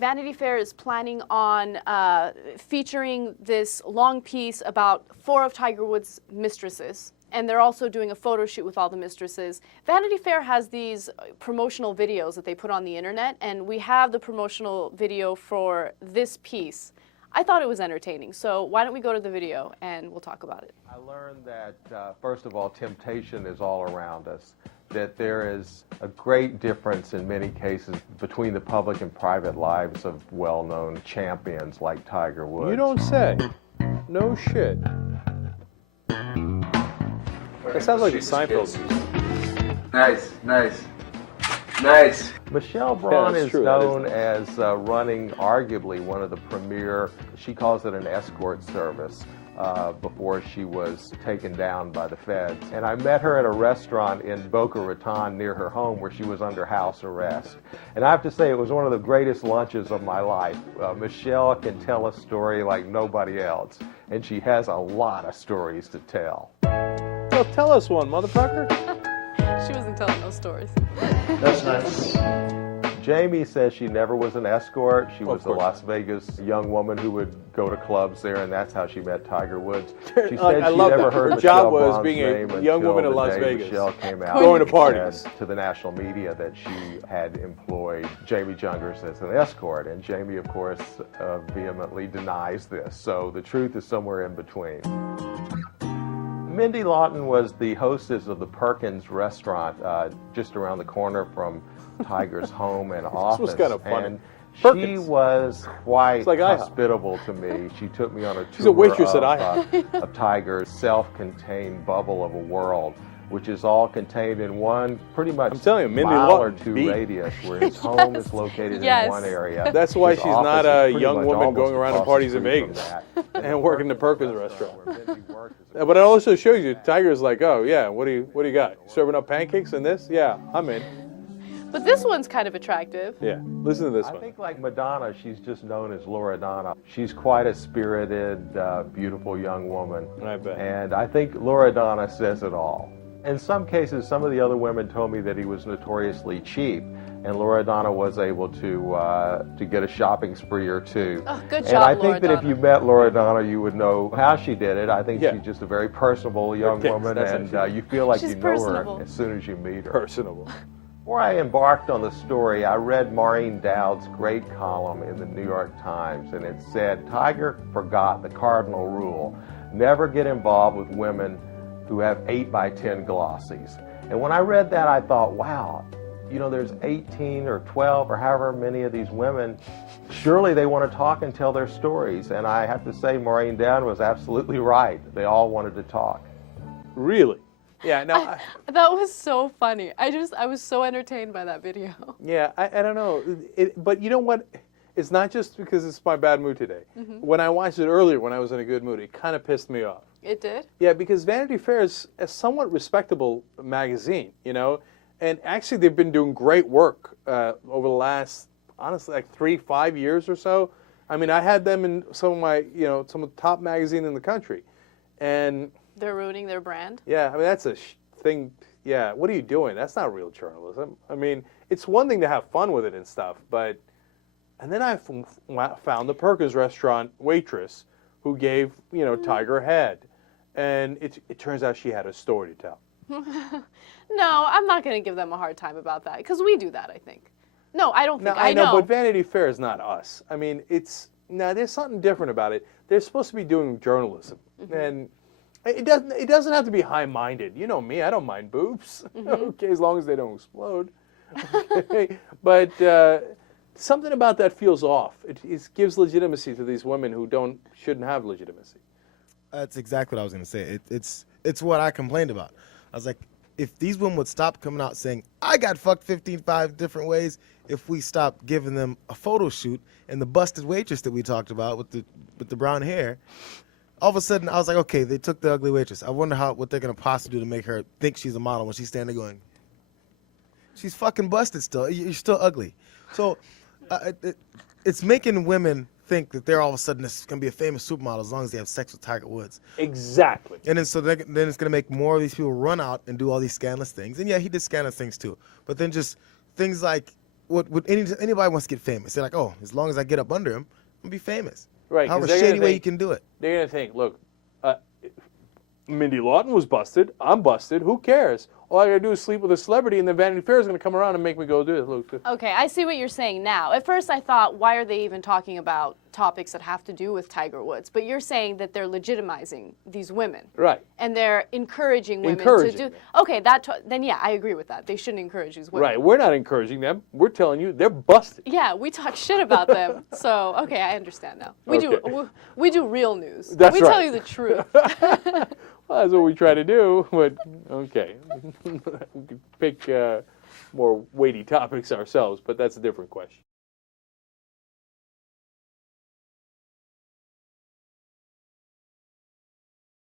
Vanity Fair is planning on featuring this long piece about 4 of Tiger Woods' mistresses. And they're also doing a photo shoot with all the mistresses. Vanity Fair has these promotional videos that they put on the internet, and we have the promotional video for this piece. I thought it was entertaining, so why don't we go to the video and we'll talk about it. I learned that, first of all, temptation is all around us, that there is a great difference in many cases between the public and private lives of well-known champions like Tiger Woods. You don't say. No shit. That sounds like a Seinfeld music. Nice, nice, nice. Michelle Braun is true. known as running arguably one of the premier, she calls it an escort service, before she was taken down by the feds. And I met her at a restaurant in Boca Raton near her home where she was under house arrest. And I have to say it was one of the greatest lunches of my life. Michelle can tell a story like nobody else, and she has a lot of stories to tell. Well, tell us one, motherfucker. She wasn't telling those stories. That's nice. Jamie says she never was an escort. She was a course Las Vegas young woman who would go to clubs there, and that's how she met Tiger Woods. She Like, said I she love never that. heard Her Michelle job was Braun's being a name young until woman in the Las day Vegas. Michelle came out Going to parties. and to the national media that she had employed Jamie Jungers as an escort, and Jamie, of course, vehemently denies this. So the truth is somewhere in between. Mindy Lawton was the hostess of the Perkins restaurant just around the corner from Tiger's home and office. was kind of funny. And she Perkins. was quite like IHOP. hospitable to me. She took me on a She's a tour waitress at IHOP. of Tiger's self-contained bubble of a world, which is all contained in one pretty much I'm telling you, Mindy mile or Lawton two beat. radius, where his home is located Yes. in one area. That's why His she's not office a is pretty young much woman almost going around to across the parties in street from Vegas that. and working the Perkins restaurant. where Mindy worked as a But it also shows you, Tiger's like, oh yeah, what do you got? Serving up pancakes and this? Yeah, I'm in. But this one's kind of attractive. Yeah, listen to this I one. think like Madonna, she's just known as Loredana. She's quite a spirited, beautiful young woman. I bet. And I think Loredana says it all. In some cases, some of the other women told me that he was notoriously cheap, and Loredana was able to get a shopping spree or two. Oh, good And job, I think that if Loredana. you met Loredana, you would know how she did it. I think Yeah. she's just a very personable young Yes, woman, that's and actually- you feel like She's you know personable. her as soon as you meet her. Personable. Before I embarked on the story, I read Maureen Dowd's great column in the New York Times, and it said, Tiger forgot the cardinal rule, never get involved with women who have 8x10 glossies. And when I read that, I thought, wow, you know, there's 18 or 12 or however many of these women, surely they want to talk and tell their stories. And I have to say, Maureen Dowd was absolutely right. They all wanted to talk. Really? Yeah, no, That was so funny. I was so entertained by that video. yeah, I don't know. But you know what? It's not just because it's my bad mood today. When I watched it earlier, when I was in a good mood, it kind of pissed me off. It did? Yeah, because Vanity Fair is a somewhat respectable magazine, you know? And actually, they've been doing great work over the last, honestly, like 3-5 years or so. I mean, I had them in some of my, you know, some of the top magazine in the country. And They're ruining their brand? yeah, I mean, that's a thing. Yeah, what are you doing? That's not real journalism. I mean, it's one thing to have fun with it and stuff, but... And then I found the Perkins restaurant waitress who gave, you know, Tiger a head. And it turns out she had a story to tell. No, I'm not going to give them a hard time about that, because we do that, I think. No, I don't think. Now, I know, but Vanity Fair is not us. I mean, there's something different about it. They're supposed to be doing journalism. And it doesn't have to be high-minded. You know me, I don't mind boobs. Okay, as long as they don't explode. Okay? But something about that feels off. It gives legitimacy to these women who shouldn't have legitimacy. That's exactly what I was going to say. It's what I complained about. I was like, if these women would stop coming out saying, I got fucked 15 different ways, if we stop giving them a photo shoot and the busted waitress that we talked about with the brown hair, all of a sudden I was like, okay, they took the ugly waitress. I wonder what they're going to possibly do to make her think she's a model when she's standing there going, she's fucking busted still. You're still ugly. So it's making women think that they're all of a sudden going to be a famous supermodel as long as they have sex with Tiger Woods. Exactly. And then then it's going to make more of these people run out and do all these scandalous things. And yeah, he did scandalous things too. But then just things like what anybody wants to get famous. They're like, oh, as long as I get up under him, I'm gonna be famous. Right, 'cause However they're gonna shady way think- you can do it. They're going to think, look, Mindy Lawton was busted. I'm busted. Who cares? All I got to do is sleep with a celebrity, and then Vanity Fair is going to come around and make me go do this. Look, Okay, I see what you're saying now. At first I thought, why are they even talking about topics that have to do with Tiger Woods? But you're saying that they're legitimizing these women. right. And they're encouraging women Encouraging to do. them. Okay, then yeah, I agree with that. They shouldn't encourage these women. Right. We're not encouraging them. We're telling you they're busted. Yeah, we talk shit about them. So okay, I understand now. We Okay. we do real news. That's we tell right. you the truth. Well, that's what we try to do, but okay. We could pick more weighty topics ourselves, but that's a different question.